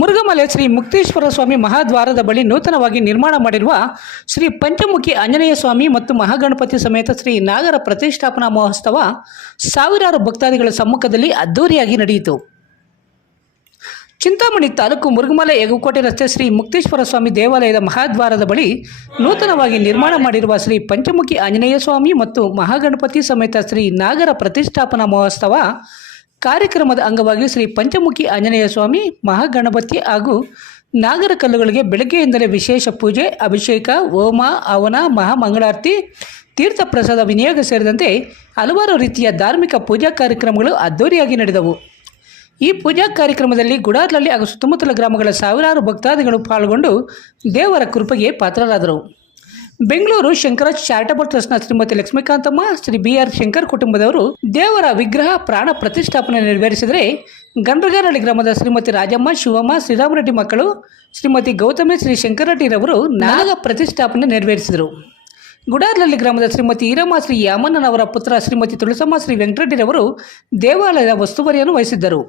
ಮುರುಘಮಲೆ ಶ್ರೀ ಮುಕ್ತೇಶ್ವರ ಸ್ವಾಮಿ ಮಹಾದ್ವಾರದ ಬಳಿ ನೂತನವಾಗಿ ನಿರ್ಮಾಣ ಮಾಡಿರುವ ಶ್ರೀ ಪಂಚಮುಖಿ ಆಂಜನೇಯ ಸ್ವಾಮಿ ಮತ್ತು ಮಹಾಗಣಪತಿ ಸಮೇತ ಶ್ರೀ ನಾಗರ ಪ್ರತಿಷ್ಠಾಪನಾ ಮಹೋತ್ಸವ ಸಾವಿರಾರು ಭಕ್ತಾದಿಗಳ ಸಮ್ಮುಖದಲ್ಲಿ ಅದ್ದೂರಿಯಾಗಿ ನಡೆಯಿತು. ಚಿಂತಾಮಣಿ ತಾಲೂಕು ಮುರುಘಮಲೆ ಎಗುಕೋಟೆ ರಸ್ತೆ ಶ್ರೀ ಮುಕ್ತೇಶ್ವರ ಸ್ವಾಮಿ ದೇವಾಲಯದ ಮಹಾದ್ವಾರದ ಬಳಿ ನೂತನವಾಗಿ ನಿರ್ಮಾಣ ಮಾಡಿರುವ ಶ್ರೀ ಪಂಚಮುಖಿ ಆಂಜನೇಯ ಸ್ವಾಮಿ ಮತ್ತು ಮಹಾಗಣಪತಿ ಸಮೇತ ಶ್ರೀ ನಾಗರ ಪ್ರತಿಷ್ಠಾಪನಾ ಮಹೋತ್ಸವ ಕಾರ್ಯಕ್ರಮದ ಅಂಗವಾಗಿ ಶ್ರೀ ಪಂಚಮುಖಿ ಆಂಜನೇಯ ಸ್ವಾಮಿ, ಮಹಾಗಣಪತಿ ಹಾಗೂ ನಾಗರ ಕಲ್ಲುಗಳಿಗೆ ಬೆಳಗ್ಗೆಯಿಂದಲೇ ವಿಶೇಷ ಪೂಜೆ, ಅಭಿಷೇಕ, ಹೋಮ, ಹವನ, ಮಹಾಮಂಗಳಾರತಿ, ತೀರ್ಥ ಪ್ರಸಾದ ವಿನಿಯೋಗ ಸೇರಿದಂತೆ ಹಲವಾರು ರೀತಿಯ ಧಾರ್ಮಿಕ ಪೂಜಾ ಕಾರ್ಯಕ್ರಮಗಳು ಅದ್ದೂರಿಯಾಗಿ ನಡೆದವು. ಈ ಪೂಜಾ ಕಾರ್ಯಕ್ರಮದಲ್ಲಿ ಗುಡಾರ್ಲಹಳ್ಳಿ ಹಾಗೂ ಸುತ್ತಮುತ್ತಲ ಗ್ರಾಮಗಳ ಸಾವಿರಾರು ಭಕ್ತಾದಿಗಳು ಪಾಲ್ಗೊಂಡು ದೇವರ ಕೃಪೆಗೆ ಪಾತ್ರರಾದರು. ಬೆಂಗಳೂರು ಶಂಕರಾಜ್ ಚಾರಿಟಬಲ್ ಟ್ರಸ್ಟ್ನ ಶ್ರೀಮತಿ ಲಕ್ಷ್ಮೀಕಾಂತಮ್ಮ, ಶ್ರೀ ಬಿ.ಆರ್. ಶಂಕರ್ ಕುಟುಂಬದವರು ದೇವರ ವಿಗ್ರಹ ಪ್ರಾಣ ಪ್ರತಿಷ್ಠಾಪನೆ ನೆರವೇರಿಸಿದರೆ, ಗಂಡ್ರಗಾರಹಳ್ಳಿ ಗ್ರಾಮದ ಶ್ರೀಮತಿ ರಾಜಮ್ಮ, ಶಿವಮ್ಮ, ಶ್ರೀರಾಮರೆಡ್ಡಿ ಮಕ್ಕಳು ಶ್ರೀಮತಿ ಗೌತಮಿ, ಶ್ರೀ ಶಂಕರರೆಡ್ಡಿರವರು ನಾಗ ಪ್ರತಿಷ್ಠಾಪನೆ ನೆರವೇರಿಸಿದರು. ಗುಡಾರ್ಲಹಳ್ಳಿ ಗ್ರಾಮದ ಶ್ರೀಮತಿ ಈರಮ್ಮ, ಶ್ರೀ ಯಾಮಣ್ಣನವರ ಪುತ್ರ ಶ್ರೀಮತಿ ತುಳಸಮ್ಮ, ಶ್ರೀ ವೆಂಕಟರೆಡ್ಡಿರವರು ದೇವಾಲಯದ ಉಸ್ತುವಾರಿಯನ್ನು ವಹಿಸಿದ್ದರು.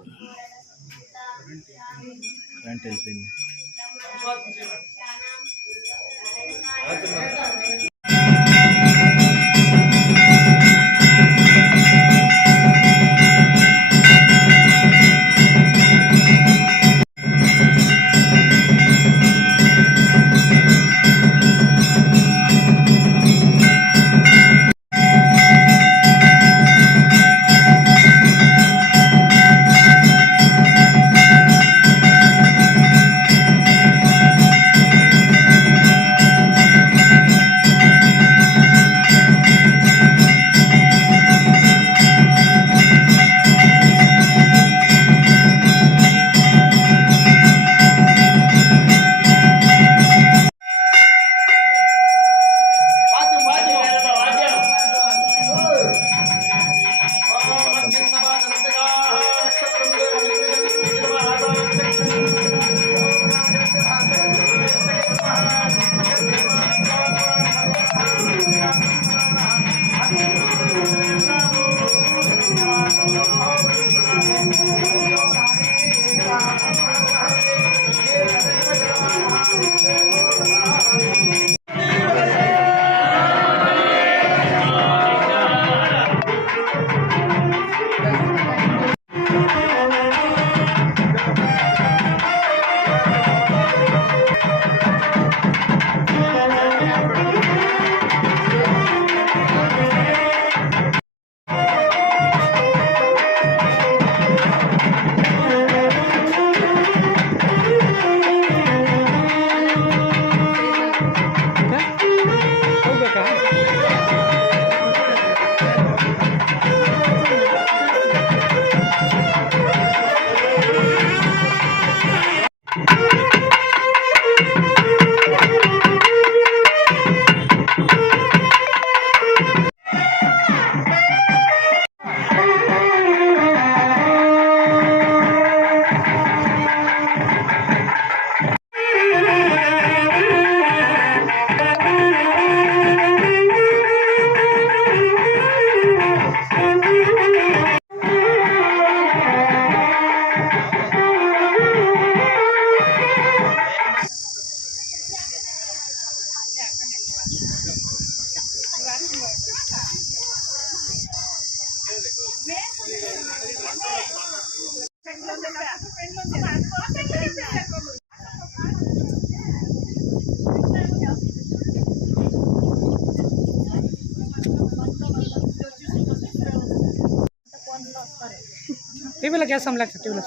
టీవీలో చేస్తాం లేక టీవీలో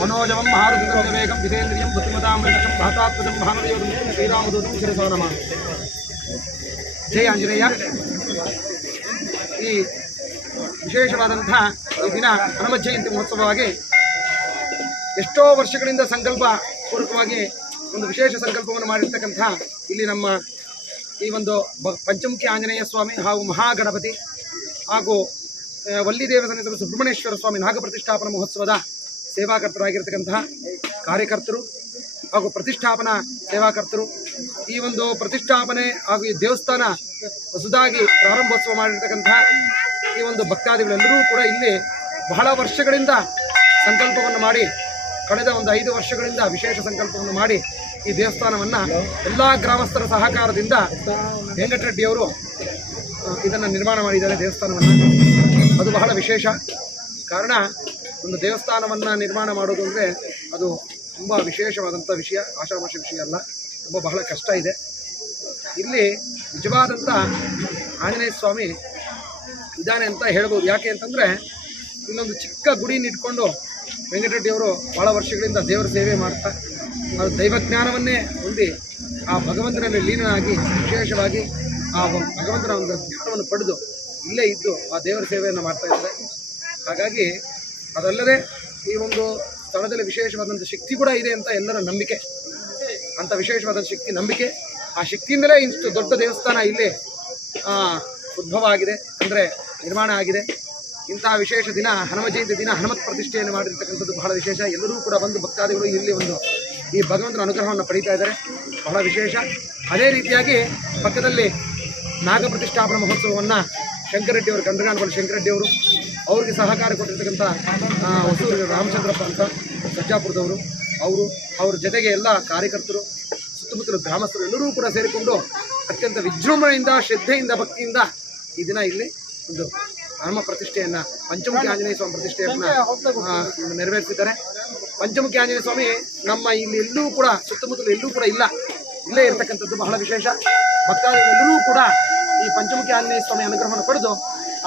मनोजवं महारुद्रवेगं जितेन्द्रियं बुद्धिमतां वृषं सहस्रात्मजं महानवयोगं श्रीरामदूतं शिरसो नमः। ಜೈ ಆಂಜನೇಯ. ಈ ವಿಶೇಷವಾದಂತಹ ಈ ದಿನ ಹನುಮ ಜಯಂತಿ ಮಹೋತ್ಸವವಾಗಿ ಎಷ್ಟೋ ವರ್ಷಗಳಿಂದ ಸಂಕಲ್ಪ ಪೂರ್ವಕವಾಗಿ ಒಂದು ವಿಶೇಷ ಸಂಕಲ್ಪವನ್ನು ಮಾಡಿರ್ತಕ್ಕಂಥ ಇಲ್ಲಿ ನಮ್ಮ ಈ ಒಂದು ಪಂಚಮುಖಿ ಆಂಜನೇಯ ಸ್ವಾಮಿ ಹಾಗೂ ಮಹಾಗಣಪತಿ ಹಾಗೂ ವಲ್ಲಿದೇವ ಸನ್ನಿಧಿಯ ಸುಬ್ರಹ್ಮಣ್ಯೇಶ್ವರ ಸ್ವಾಮಿ ನಾಗಪ್ರತಿಷ್ಠಾಪನಾ ಮಹೋತ್ಸವದ ಸೇವಾಕರ್ತರಾಗಿರ್ತಕ್ಕಂತಹ ಕಾರ್ಯಕರ್ತರು ಹಾಗೂ ಪ್ರತಿಷ್ಠಾಪನಾ ಸೇವಾಕರ್ತರು, ಈ ಒಂದು ಪ್ರತಿಷ್ಠಾಪನೆ ಹಾಗೂ ಈ ದೇವಸ್ಥಾನ ಹೊಸದಾಗಿ ಪ್ರಾರಂಭೋತ್ಸವ ಮಾಡಿರ್ತಕ್ಕಂತಹ ಈ ಒಂದು ಭಕ್ತಾದಿಗಳೆಲ್ಲರೂ ಕೂಡ ಇಲ್ಲಿ ಬಹಳ ವರ್ಷಗಳಿಂದ ಸಂಕಲ್ಪವನ್ನು ಮಾಡಿ, ಕಳೆದ ಒಂದು 5 ವರ್ಷಗಳಿಂದ ವಿಶೇಷ ಸಂಕಲ್ಪವನ್ನು ಮಾಡಿ ಈ ದೇವಸ್ಥಾನವನ್ನು ಎಲ್ಲ ಗ್ರಾಮಸ್ಥರ ಸಹಕಾರದಿಂದ ವೆಂಕಟರೆಡ್ಡಿಯವರು ಇದನ್ನು ನಿರ್ಮಾಣ ಮಾಡಿದ್ದಾರೆ. ದೇವಸ್ಥಾನವನ್ನು ಅದು ಬಹಳ ವಿಶೇಷ. ಕಾರಣ, ಒಂದು ದೇವಸ್ಥಾನವನ್ನು ನಿರ್ಮಾಣ ಮಾಡೋದು ಅಂದರೆ ಅದು ತುಂಬ ವಿಶೇಷವಾದಂಥ ವಿಷಯ, ಆಷಾಮಾಷ ವಿಷಯ ಅಲ್ಲ, ತುಂಬ ಬಹಳ ಕಷ್ಟ ಇದೆ. ಇಲ್ಲಿ ನಿಜವಾದಂಥ ಆಂಜನೇಯ ಸ್ವಾಮಿ ಇದ್ದಾನೆ ಅಂತ ಹೇಳ್ಬೋದು. ಯಾಕೆ ಅಂತಂದರೆ ಇಲ್ಲೊಂದು ಚಿಕ್ಕ ಗುಡಿನ ಇಟ್ಕೊಂಡು ವೆಂಕಟರೆಡ್ಡಿಯವರು ಭಾಳ ವರ್ಷಗಳಿಂದ ದೇವರ ಸೇವೆ ಮಾಡ್ತಾ ಅದು ದೈವಜ್ಞಾನವನ್ನೇ ಹೊಂದಿ ಆ ಭಗವಂತನಲ್ಲಿ ಲೀನನಾಗಿ ವಿಶೇಷವಾಗಿ ಆ ಭಗವಂತನ ಒಂದು ಜ್ಞಾನವನ್ನು ಪಡೆದು ಇಲ್ಲೇ ಇದ್ದು ಆ ದೇವರ ಸೇವೆಯನ್ನು ಮಾಡ್ತಾ ಇದ್ದಾರೆ. ಹಾಗಾಗಿ ಅದಲ್ಲದೆ ಈ ಒಂದು ಸ್ಥಳದಲ್ಲಿ ವಿಶೇಷವಾದಂಥ ಶಕ್ತಿ ಕೂಡ ಇದೆ ಅಂತ ಎಲ್ಲರ ನಂಬಿಕೆ. ಅಂಥ ವಿಶೇಷವಾದ ಶಕ್ತಿ ನಂಬಿಕೆ, ಆ ಶಕ್ತಿಯಿಂದಲೇ ಇಷ್ಟು ದೊಡ್ಡ ದೇವಸ್ಥಾನ ಇಲ್ಲಿ ಉದ್ಭವ ಆಗಿದೆ, ಅಂದರೆ ನಿರ್ಮಾಣ ಆಗಿದೆ. ಇಂತಹ ವಿಶೇಷ ದಿನ ಹನುಮ ಜಯಂತಿ ದಿನ ಹನುಮತ್ ಪ್ರತಿಷ್ಠೆಯನ್ನು ಮಾಡಿರ್ತಕ್ಕಂಥದ್ದು ಬಹಳ ವಿಶೇಷ. ಎಲ್ಲರೂ ಕೂಡ ಬಂದು ಭಕ್ತಾದಿಗಳು ಇಲ್ಲಿ ಒಂದು ಈ ಭಗವಂತನ ಅನುಗ್ರಹವನ್ನು ಪಡೀತಾ ಇದ್ದಾರೆ, ಬಹಳ ವಿಶೇಷ. ಅದೇ ರೀತಿಯಾಗಿ ಪಕ್ಕದಲ್ಲಿ ನಾಗ ಪ್ರತಿಷ್ಠಾಪನಾ ಮಹೋತ್ಸವವನ್ನು ಶಂಕರರೆಡ್ಡಿಯವರು, ಗಂಡ್ರಗಾನಪಲ್ಲಿ ಶಂಕರರೆಡ್ಡಿಯವರು, ಅವ್ರಿಗೆ ಸಹಕಾರ ಕೊಟ್ಟಿರ್ತಕ್ಕಂಥ ಹೊಸೂರು ರಾಮಚಂದ್ರಪ್ಪ ಅಂತ ಸಜ್ಜಾಪುರದವರು, ಅವ್ರ ಜೊತೆಗೆ ಎಲ್ಲ ಕಾರ್ಯಕರ್ತರು, ಸುತ್ತಮುತ್ತಲ ಗ್ರಾಮಸ್ಥರು ಎಲ್ಲರೂ ಕೂಡ ಸೇರಿಕೊಂಡು ಅತ್ಯಂತ ವಿಜೃಂಭಣೆಯಿಂದ, ಶ್ರದ್ಧೆಯಿಂದ, ಭಕ್ತಿಯಿಂದ ಈ ದಿನ ಇಲ್ಲಿ ಒಂದು ಹನುಮ ಪ್ರತಿಷ್ಠೆಯನ್ನು, ಪಂಚಮುಖಿ ಆಂಜನೇಯ ಸ್ವಾಮಿ ಪ್ರತಿಷ್ಠೆಯನ್ನು ನೆರವೇರಿಸಿದ್ದಾರೆ. ಪಂಚಮುಖಿ ಆಂಜನೇಯ ಸ್ವಾಮಿ ನಮ್ಮ ಇಲ್ಲಿ ಎಲ್ಲೂ ಕೂಡ ಸುತ್ತಮುತ್ತಲು ಎಲ್ಲೂ ಕೂಡ ಇಲ್ಲೇ ಇರತಕ್ಕಂಥದ್ದು ಬಹಳ ವಿಶೇಷ. ಭಕ್ತಾದಿಗಳೆಲ್ಲರೂ ಕೂಡ ಈ ಪಂಚಮುಖಿ ಆಂಜನೇಯ ಸ್ವಾಮಿ ಅನುಗ್ರಹವನ್ನು ಪಡೆದು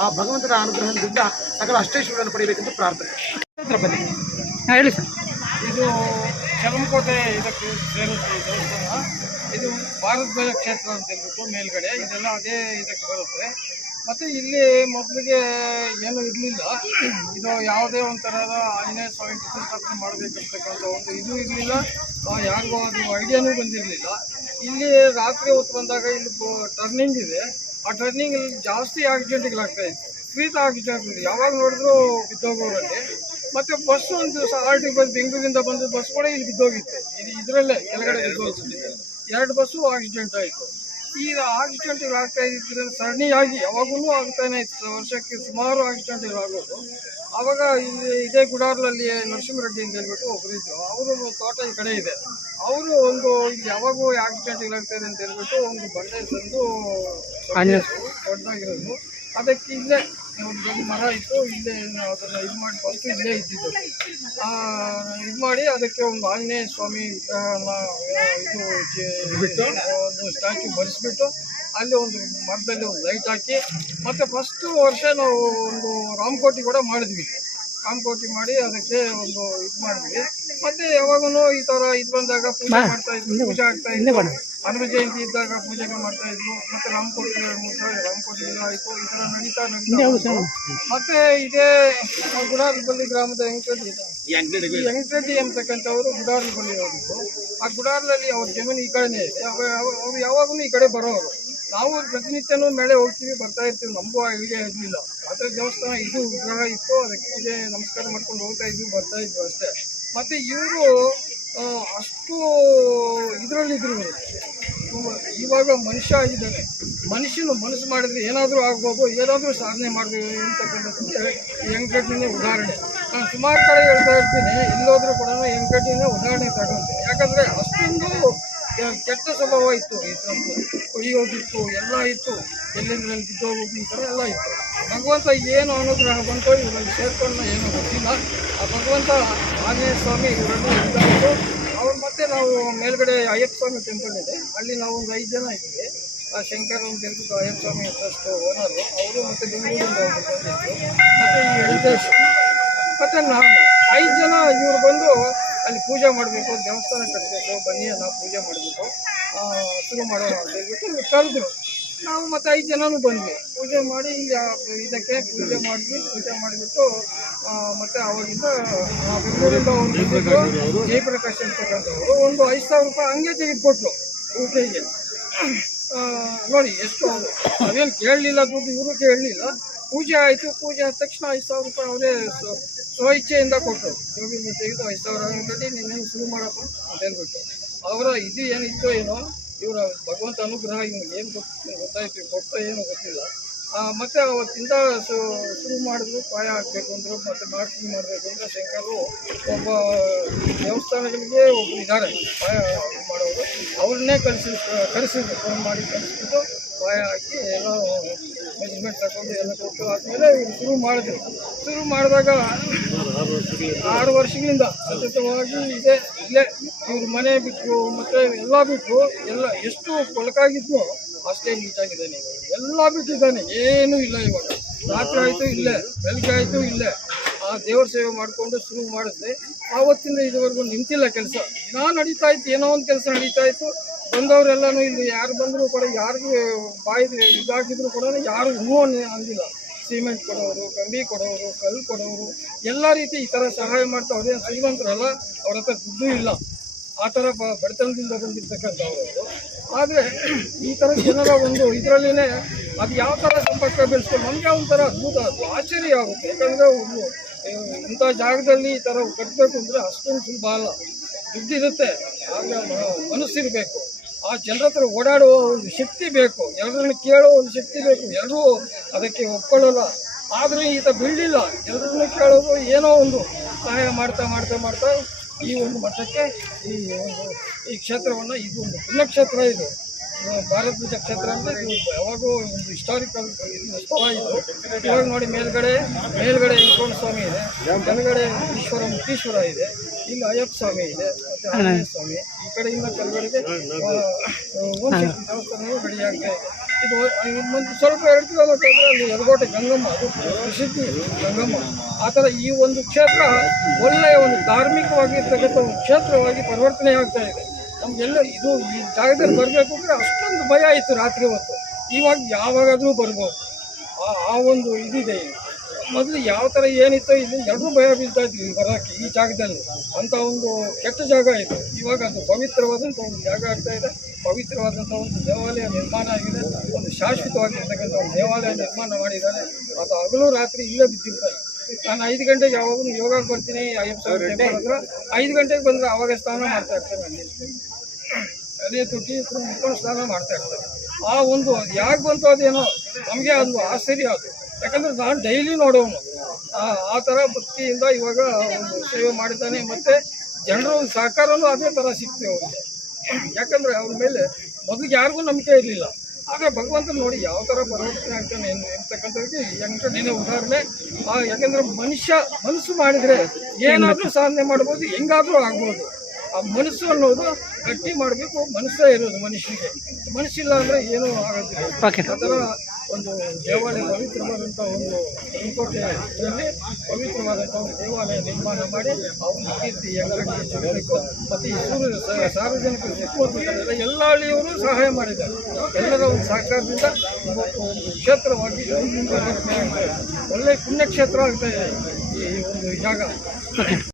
ಆ ಭಗವಂತನ ಅನುಗ್ರಹದಿಂದ ಸಕಲ ಅಷ್ಟೈಶ್ವರ್ಯವನ್ನು ಪಡೆಯಬೇಕೆಂದು ಪ್ರಾರ್ಥನೆ. ಹೇಳಿ ಸರ್. ಇದು ಚಲಮಕೋಟೆ ಇದಕ್ಕೆ ಸೇರುತ್ತೆ ದೇವಸ್ಥಾನ. ಇದು ಭಾರತ ಧ್ವಜ ಕ್ಷೇತ್ರ ಅಂತ ಹೇಳ್ಬಿಟ್ಟು ಮೇಲ್ಗಡೆ ಇದೆಲ್ಲ ಅದೇ ಇದಕ್ಕೆ ಬರುತ್ತೆ. ಮತ್ತು ಇಲ್ಲಿ ಮೊದಲಿಗೆ ಏನೂ ಇರಲಿಲ್ಲ, ಇದು ಯಾವುದೇ ಒಂಥರದ ಆಂಜನೇಯ ಸ್ವಾಮಿ ಪ್ರತಿಷ್ಠಾಪನೆ ಮಾಡಬೇಕಂತಕ್ಕಂಥ ಒಂದು ಇದು ಇರಲಿಲ್ಲ, ಯಾರಿಗೂ ಅದು ಐಡಿಯಾನೂ ಬಂದಿರಲಿಲ್ಲ. ಇಲ್ಲಿ ರಾತ್ರಿ ಹೊತ್ತು ಬಂದಾಗ ಇಲ್ಲಿ ಟರ್ನಿಂಗ್ ಇದೆ, ಆ ಟರ್ನಿಂಗಲ್ಲಿ ಜಾಸ್ತಿ ಆಕ್ಸಿಡೆಂಟ್ಗಳಾಗ್ತಾ ಇತ್ತು, ವಿಪರೀತ ಆಕ್ಸಿಡೆಂಟ್. ಯಾವಾಗ ನೋಡಿದ್ರು ಬಿದ್ದೋಗೋರಲ್ಲಿ. ಮತ್ತು ಬಸ್ ಒಂದು ದಿವಸ RT ಬಸ್ ಬೆಂಗಳೂರಿಂದ ಬಂದ ಬಸ್ ಕೂಡ ಇಲ್ಲಿ ಬಿದ್ದೋಗಿತ್ತು, ಇದರಲ್ಲೇ ಕೆಳಗಡೆ ಬಿದ್ದೋಗಿತ್ತು. 2 ಬಸ್ಸು ಆಕ್ಸಿಡೆಂಟ್ ಆಯಿತು. ಈಗ ಆಕ್ಸಿಡೆಂಟ್ಗಳಾಗ್ತಾ ಇದ್ದರೆ ಸರಣಿಯಾಗಿ ಯಾವಾಗಲೂ ಆಗ್ತಾನೆ ಇತ್ತು, ವರ್ಷಕ್ಕೆ ಸುಮಾರು ಆಕ್ಸಿಡೆಂಟ್ಗಳಾಗೋದು. ಆವಾಗ ಇಲ್ಲಿ ಇದೇ ಗುಡಾರ್ಲಲ್ಲಿ ನರಸಿಂಹರೆಡ್ಡಿ ಅಂತ ಹೇಳ್ಬಿಟ್ಟು ಒಬ್ಬರು ಇದ್ದರು, ಅವರು ತೋಟ ಈ ಕಡೆ ಇದೆ. ಅವರು ಒಂದು ಇಲ್ಲಿ ಯಾವಾಗೂ ಆಕ್ಸಿಡೆಂಟ್ಗಳಾಗ್ತಾ ಇದೆ ಅಂತ ಹೇಳ್ಬಿಟ್ಟು ಒಂದು ಬಂಡೆ ತಂದು ದೊಡ್ಡದಾಗಿರೋದು, ಅದಕ್ಕೆ ಇಲ್ಲೇ ಒಂದು ದೊಡ್ಡ ಮರ ಇತ್ತು, ಇಲ್ಲೇ ಅದನ್ನು ಇದು ಮಾಡಿ ಫಸ್ಟು ಇಲ್ಲೇ ಇದ್ದಿದ್ದು. ಇದು ಮಾಡಿ ಅದಕ್ಕೆ ಒಂದು ಆಂಜನೇಯ ಸ್ವಾಮಿ ಒಂದು ಸ್ಟ್ಯಾಚ್ಯೂ ಬರೆಸ್ಬಿಟ್ಟು ಅಲ್ಲಿ ಒಂದು ಮರದಲ್ಲಿ ಒಂದು ಲೈಟ್ ಹಾಕಿ, ಮತ್ತು ಫಸ್ಟು ವರ್ಷ ನಾವು ಒಂದು ರಾಮಕೋಟಿ ಕೂಡ ಮಾಡಿದ್ವಿ. ರಾಮಕೋಟಿ ಮಾಡಿ ಅದಕ್ಕೆ ಒಂದು ಇದು ಮಾಡಿದ್ವಿ. ಮತ್ತು ಯಾವಾಗೂ ಈ ಥರ ಇದು ಬಂದಾಗ ಪೂಜೆ ಮಾಡ್ತಾಯಿದ್ವಿ, ಪೂಜೆ ಆಗ್ತಾಯಿದ್ವಿ. ಹನುಮ ಜಯಂತಿ ಇದ್ದಾಗ ಪೂಜೆಗಳು ಮಾಡ್ತಾಯಿದ್ವು. ಮತ್ತು ರಾಮಕೋಟಿ 2-3 ಸಲ ರಾಮಕೋಟಿಗಳು ಆಯಿತು. ಈ ಥರ ನಡೀತಾ ಮತ್ತು ಇದೇ ಗುಡಾರ್ಲಬಲ್ಲಿ ಗ್ರಾಮದ ವೆಂಕಟರೆಡ್ಡಿ ಅಂತಕ್ಕಂಥವರು ಗುಡಾರ್ಲಬಲ್ಲಿ ಹೋಗಿದ್ದು. ಆ ಗುಡಾರ್ಲಲ್ಲಿ ಅವ್ರ ಜಮೀನು ಈ ಕಡೆನೇ ಇದೆ. ಅವರು ಯಾವಾಗಲೂ ಈ ಕಡೆ ಬರೋರು. ನಾವು ಪ್ರತಿನಿತ್ಯನೂ ಮೇಳೆ ಹೋಗ್ತೀವಿ, ಬರ್ತಾ ಇರ್ತೀವಿ, ನಮಗೂ ಐಡಿಯಾ ಇರಲಿಲ್ಲ. ಆದರೆ ದೇವಸ್ಥಾನ ಇದು ವಿಗ್ರಹ ಇತ್ತು, ಅದಕ್ಕೆ ಪೂಜೆ ನಮಸ್ಕಾರ ಮಾಡ್ಕೊಂಡು ಹೋಗ್ತಾ ಇದ್ವಿ, ಬರ್ತಾ ಇದ್ವಿ ಅಷ್ಟೇ. ಮತ್ತು ಇವರು ಅಷ್ಟು ಇದರಲ್ಲಿದ್ದರು. ಇವಾಗ ಮನುಷ್ಯ ಆಗಿದ್ದಾನೆ, ಮನುಷ್ಯನು ಮನಸ್ಸು ಮಾಡಿದರೆ ಏನಾದರೂ ಆಗ್ಬೋದು, ಏನಾದರೂ ಸಾಧನೆ ಮಾಡಬೇಕು ಅಂತಕ್ಕಂಥದ್ದು ವೆಂಕಟರೆಡ್ಡಿನೇ ಉದಾಹರಣೆ. ನಾನು ಸುಮಾರು ಕಡೆ ಹೇಳ್ತಾ ಇರ್ತೀನಿ, ಎಲ್ಲೋದ್ರೂ ಕೂಡ ವೆಂಕಟರೆಡ್ಡಿನೇ ಉದಾಹರಣೆ ತಗೊಂಡೆ. ಯಾಕಂದರೆ ಅಷ್ಟೊಂದು ಕೆಟ್ಟ ಸ್ವಭಾವ ಇತ್ತು, ಈ ಥರದ್ದು ಹೊಯ್ಯೋದಿತ್ತು, ಎಲ್ಲ ಇತ್ತು, ಎಲ್ಲೆಂದ್ರಲ್ಲಿ ಬಿದ್ದೋಗೋದು ಈ ಥರ ಎಲ್ಲ ಇತ್ತು. ಭಗವಂತ ಏನು ಅನುಗ್ರಹ ಬಂತೋ ಇವರಲ್ಲಿ ಸೇರ್ಕೊಂಡು ಏನೋ ಗೊತ್ತಿಲ್ಲ. ಆ ಭಗವಂತ ಆಂಜನೇಯ ಸ್ವಾಮಿ ಇವರಲ್ಲಿ ಇದ್ದಾಯಿತು. ಅವ್ರು ಮತ್ತೆ ನಾವು ಮೇಲ್ಗಡೆ ಅಯ್ಯಪ್ಪ ಸ್ವಾಮಿ ಟೆಂಪಲ್ ಇದೆ, ಅಲ್ಲಿ ನಾವು ಒಂದು 5 ಜನ ಇದ್ದೀವಿ. ಆ ಶಂಕರ್ ಅಂತ ಹೇಳ್ಬಿಟ್ಟು ಅಯ್ಯಪ್ಪ ಸ್ವಾಮಿ ಟ್ರಸ್ಟ್ ಓನರು ಅವರು, ಮತ್ತು ಬೆಂಗಳೂರಿಂದ ಒಬ್ಬರು ಬಂದಿದ್ರು, ಮತ್ತು ಈ ಎಲ್ದೇಶ್ ಮತ್ತು ನಾನು 5 ಜನ ಇವರು ಬಂದು ಅಲ್ಲಿ ಪೂಜೆ ಮಾಡಬೇಕು, ದೇವಸ್ಥಾನ ಕಟ್ಟಬೇಕು, ಬನ್ನಿ ನಾವು ಪೂಜೆ ಮಾಡಬೇಕು, ಶುರು ಮಾಡೋಣ ಅಂತ ಹೇಳ್ಬಿಟ್ಟು ಕರೆದ್ರು. ನಾವು ಮತ್ತೆ 5 ಜನನೂ ಬಂದ್ವಿ. ಪೂಜೆ ಮಾಡಿ ಇದಕ್ಕೆ ಪೂಜೆ ಮಾಡಿದ್ವಿ. ಪೂಜೆ ಮಾಡಿಬಿಟ್ಟು ಮತ್ತೆ ಅವಾಗಿಂದ ಬೆಂಗಳೂರಿಂದ ಒಂದು ಬಂದಿದ್ರು, ಜಯಪ್ರಕಾಶ್ ಅಂತಕ್ಕಂಥವ್ರು ಒಂದು 5,000 ರೂಪಾಯಿ ಹಂಗೆ ತೆಗೆದುಕೊಟ್ರು ಪೂಜೆಗೆ. ನೋಡಿ ಎಷ್ಟು ಅದೇನು ಕೇಳಲಿಲ್ಲ, ದುಡ್ಡು ಇವರು ಕೇಳಲಿಲ್ಲ. ಪೂಜೆ ಆಯಿತು. ಪೂಜೆ ಆದ ತಕ್ಷಣ 5,000 ರೂಪಾಯಿ ಅವರೇ ಸ್ವ ಇಚ್ಛೆಯಿಂದ ಕೊಟ್ಟರು. ಜೋಬಿಂದ ತೆಗೆದು 5,000 ಕಟ್ಟಿ ನೀನೇನು ಶುರು ಮಾಡಪ್ಪ ಅಂತ ಹೇಳ್ಬಿಟ್ಟು ಅವರ ಇದು ಏನಿತ್ತೋ ಏನೋ ಇವರ ಭಗವಂತ ಅನುಗ್ರಹ ಇವ್ನಿಗೆ ಏನು ಗೊತ್ತಾಯ್ತು, ಕೊಟ್ಟೋ ಏನೋ ಗೊತ್ತಿಲ್ಲ. ಮತ್ತು ಅವತ್ತಿಂದ ಶುರು ಮಾಡಿದ್ರು. ಪಾಯ ಹಾಕಬೇಕು ಅಂದರು, ಮತ್ತು ಮಾರ್ಕೆಟಿಂಗ್ ಮಾಡಬೇಕು ಅಂದರೆ ಶಂಕರು ಒಬ್ಬ ದೇವಸ್ಥಾನಗಳಿಗೆ ಒಬ್ಬರು ಇದ್ದಾರೆ ಪಾಯ ಮಾಡೋರು, ಅವ್ರನ್ನೇ ಕರೆಸಿದ್ರು. ಫೋನ್ ಮಾಡಿ ಕರೆಸ್ಬಿಟ್ಟು ಪಾಯ ಹಾಕಿ ಎಲ್ಲ ಮೆಜರ್ಮೆಂಟ್ ತಗೊಂಡು ಎಲ್ಲ ಕೊಟ್ಟು ಆದಮೇಲೆ ಇವರು ಶುರು ಮಾಡಿದ್ರು. ಶುರು ಮಾಡಿದಾಗ 6 ವರ್ಷಗಳಿಂದ ಸತತವಾಗಿ ಇಲ್ಲೇ ಇವ್ರ ಮನೆ ಬಿಟ್ಟರು ಮತ್ತು ಎಲ್ಲ ಬಿಟ್ಟರು. ಎಲ್ಲ ಎಷ್ಟು ಕೊಳಕಾಗಿದ್ನು ಅಷ್ಟೇ ನೀಟಾಗಿದ್ದಾನೆ. ಎಲ್ಲ ಬಿಟ್ಟಿದ್ದಾನೆ, ಏನೂ ಇಲ್ಲ. ಇವಾಗ ರಾತ್ರಿ ಆಯಿತು ಇಲ್ಲೇ, ಬೆಳಗ್ಗೆ ಆಯಿತು ಇಲ್ಲೇ. ಆ ದೇವ್ರ ಸೇವೆ ಮಾಡಿಕೊಂಡು ಶುರು ಮಾಡಿದ್ರೆ ಆವತ್ತಿಂದ ಇದುವರೆಗೂ ನಿಂತಿಲ್ಲ ಕೆಲಸ. ದಿನ ನಡೀತಾ ಇತ್ತು, ಏನೋ ಒಂದು ಕೆಲಸ ನಡೀತಾ ಇತ್ತು. ಬಂದವರೆಲ್ಲನೂ ಇಲ್ಲಿ ಯಾರು ಬಂದರೂ ಕೂಡ ಯಾರಿಗೂ ಬಾಯಿ ಇದಾಗಿದ್ರು ಕೂಡ ಯಾರು ಹೂವು ಅಂದಿಲ್ಲ. ಸಿಮೆಂಟ್ ಕೊಡೋರು, ಕಂಬಿ ಕೊಡೋರು, ಕಲ್ಲು ಕೊಡೋರು, ಎಲ್ಲ ರೀತಿ ಈ ಥರ ಸಹಾಯ ಮಾಡ್ತಾ ಅವ್ರೇನು ಶ್ರೀಮಂತರಲ್ಲ, ಅವ್ರ ಹತ್ರ ದುಡ್ಡು ಇಲ್ಲ. ಆ ಥರ ಬಡತನದಿಂದ ಬಂದಿರ್ತಕ್ಕಂಥವ್ರು. ಆದರೆ ಈ ಥರ ಜನರ ಒಂದು ಇದರಲ್ಲೇ ಅದು ಯಾವ ಥರ ಸಂಪರ್ಕ ಬೆಳೆಸ್ಕೊಂಡು ನಮಗೆ ಒಂಥರ ಅದ್ಭುತ, ಅದು ಆಶ್ಚರ್ಯ ಆಗುತ್ತೆ. ಯಾಕಂದರೆ ಇಂಥ ಜಾಗದಲ್ಲಿ ಈ ಥರ ಕಟ್ಟಬೇಕು ಅಂದರೆ ಅಷ್ಟೊಂದು ಸುಲಭ ಅಲ್ಲ. ದುಡ್ಡಿರುತ್ತೆ, ಆಗ ಮನಸ್ಸಿರಬೇಕು. ಆ ಜನರ ಹತ್ರ ಓಡಾಡುವ ಒಂದು ಶಕ್ತಿ ಬೇಕು, ಎಲ್ಲರನ್ನು ಕೇಳೋ ಒಂದು ಶಕ್ತಿ ಬೇಕು. ಎಲ್ಲರೂ ಅದಕ್ಕೆ ಒಪ್ಕೊಳ್ಳಲ್ಲ. ಆದರೆ ಈತ ಬಿಡಲಿಲ್ಲ, ಎಲ್ಲರನ್ನು ಕೇಳೋದು, ಏನೋ ಒಂದು ಸಹಾಯ ಮಾಡ್ತಾ ಮಾಡ್ತಾ ಮಾಡ್ತಾ ಈ ಒಂದು ಮಟ್ಟಕ್ಕೆ ಈ ಕ್ಷೇತ್ರವನ್ನು, ಇದು ಒಂದು ಪುಣ್ಯಕ್ಷೇತ್ರ. ಇದು ಭಾರತದ ಕ್ಷೇತ್ರ ಅಂದರೆ ಇದು ಯಾವಾಗೂ ಒಂದು ಹಿಸ್ಟಾರಿಕಲ್ ಸ್ಥಳ ಇದು. ಇವಾಗ ನೋಡಿ ಮೇಲ್ಗಡೆ ವೆಂಕಟರಮಣ ಸ್ವಾಮಿ ಇದೆ, ಕೆಳಗಡೆ ಮುಕ್ತೀಶ್ವರ ಇದೆ, ಇಲ್ಲಿ ಅಯ್ಯಪ್ಪ ಸ್ವಾಮಿ ಇದೆ, ಮತ್ತು ಆಂಜನೇಯ ಸ್ವಾಮಿ. ಈ ಕಡೆಯಿಂದ ಕೆಳಗಡೆಗೆ ಓಂ ಶಕ್ತಿ ದೇವಸ್ಥಾನವೂ ರೆಡಿಯಾಗಿದೆ. ಇದು ಒಂದು ಸ್ವಲ್ಪ 2 ಕಿಲೋಮೀಟರ್ ಅಂದರೆ ಅಲ್ಲಿ ಯಲಗೋಟೆ ಗಂಗಮ್ಮ, ಅದು ಪ್ರಸಿದ್ಧಿ ಗಂಗಮ್ಮ. ಆ ಥರ ಈ ಒಂದು ಕ್ಷೇತ್ರ ಒಳ್ಳೆಯ ಒಂದು ಧಾರ್ಮಿಕವಾಗಿರ್ತಕ್ಕಂಥ ಒಂದು ಕ್ಷೇತ್ರವಾಗಿ ಪರಿವರ್ತನೆ ಆಗ್ತಾ ಇದೆ. ನಮಗೆಲ್ಲ ಇದು ಈ ಜಾಗದಲ್ಲಿ ಬರಬೇಕು ಅಂದರೆ ಅಷ್ಟೊಂದು ಭಯ ಇತ್ತು ರಾತ್ರಿ ಹೊತ್ತು. ಇವಾಗ ಯಾವಾಗಾದರೂ ಬರ್ಬೋದು, ಆ ಒಂದು ಇದಿದೆ. ಮೊದಲು ಯಾವ ಥರ ಏನಿತ್ತೋ ಇಲ್ಲಿ ಎಲ್ಲರೂ ಭಯ ಬೀಳ್ತಾ ಇದ್ವಿ ಇಲ್ಲಿ ಬರೋಕ್ಕೆ. ಈ ಜಾಗದಲ್ಲಿ ಅಂಥ ಒಂದು ಕೆಟ್ಟ ಜಾಗ ಇದು. ಇವಾಗ ಅದು ಪವಿತ್ರವಾದಂಥ ಒಂದು ಜಾಗ ಆಗ್ತಾ ಇದೆ. ಪವಿತ್ರವಾದಂಥ ಒಂದು ದೇವಾಲಯ ನಿರ್ಮಾಣ ಆಗಿದೆ. ಒಂದು ಶಾಶ್ವತವಾಗಿರ್ತಕ್ಕಂಥ ಒಂದು ದೇವಾಲಯ ನಿರ್ಮಾಣ ಮಾಡಿದ್ದಾರೆ. ಅದು ಹಗಲು ರಾತ್ರಿ ಇಲ್ಲೇ ಬಿದ್ದಿರ್ತಾರೆ. ನಾನು 5 ಗಂಟೆಗೆ ಯಾವಾಗಲೂ ಯೋಗಕ್ಕೆ ಬರ್ತೀನಿ, ಅಯ್ಯಪ್ಪ ಸ್ವಾಮಿ ಟೆಂಪಲ್ ಹತ್ರ 5 ಗಂಟೆಗೆ ಬಂದರೆ ಆವಾಗ ಸ್ನಾನ ಮಾಡ್ತಾ ಇರ್ತಾರೆ. ಅಲ್ಲಿ ಅದೇ ತುಟಿ ಮುಟ್ಕೊಂಡು ಸ್ನಾನ ಮಾಡ್ತಾ ಇರ್ತಾರೆ. ಆ ಒಂದು ಅದು ಯಾಕೆ ಬಂತು ಅದೇನೋ ನಮಗೆ ಒಂದು ಆಶ್ಚರ್ಯ ಅದು. ಯಾಕಂದರೆ ನಾನು ಡೈಲಿ ನೋಡೋನು. ಆ ಥರ ಭಕ್ತಿಯಿಂದ ಇವಾಗ ಒಂದು ಸೇವೆ ಮಾಡಿದ್ದಾನೆ. ಮತ್ತು ಜನರ ಒಂದು ಸಹಕಾರನೂ ಅದೇ ಥರ ಸಿಗ್ತೇವೆ ಅವ್ರಿಗೆ. ಯಾಕಂದರೆ ಅವ್ರ ಮೇಲೆ ಮೊದಲಿಗೆ ಯಾರಿಗೂ ನಂಬಿಕೆ ಇರಲಿಲ್ಲ. ಆದರೆ ಭಗವಂತನ ನೋಡಿ ಯಾವ ಥರ ಪರಿವರ್ತನೆ ಆಗ್ತಾನೆ ಅಂತಕ್ಕಂಥದ್ದಕ್ಕೆ ವೆಂಕಟನೇ ಉದಾಹರಣೆ. ಯಾಕೆಂದರೆ ಮನಸ್ಸು ಮಾಡಿದರೆ ಏನಾದರೂ ಸಾಧನೆ ಮಾಡ್ಬೋದು, ಹೆಂಗಾದರೂ ಆಗ್ಬೋದು. ಆ ಮನಸ್ಸು ಅನ್ನೋದು ಗಟ್ಟಿ ಮಾಡಬೇಕು. ಮನಸ್ಸೇ ಇರೋದು ಮನುಷ್ಯನಿಗೆ. ಮನಸ್ಸಿಲ್ಲ ಅಂದರೆ ಏನೂ ಆಗೋದಿಲ್ಲ. ಆ ಥರ ಒಂದು ದೇವಾಲಯ, ಪವಿತ್ರವಾದಂಥ ಒಂದು ವೆಂಕೋಟೆಯಲ್ಲಿ ಪವಿತ್ರವಾದಂಥ ಒಂದು ದೇವಾಲಯ ನಿರ್ಮಾಣ ಮಾಡಿ ಅವನ ಕೀರ್ತಿ ಎಲ್ಲರಿಗೆ ಸಿಗಬೇಕು. ಮತ್ತು ಈ ಸಾರ್ವಜನಿಕರು ಸುತ್ತಮುತ್ತಲ ಎಲ್ಲ ಹಳ್ಳಿಯವರು ಸಹಾಯ ಮಾಡಿದ್ದಾರೆ. ಎಲ್ಲರ ಒಂದು ಸಹಕಾರದಿಂದ ಇವತ್ತು ಒಂದು ಕ್ಷೇತ್ರವಾಗಿ ಒಳ್ಳೆಯ ಪುಣ್ಯಕ್ಷೇತ್ರ ಆಗ್ತಾ ಇದೆ ಈ ಒಂದು ಜಾಗ.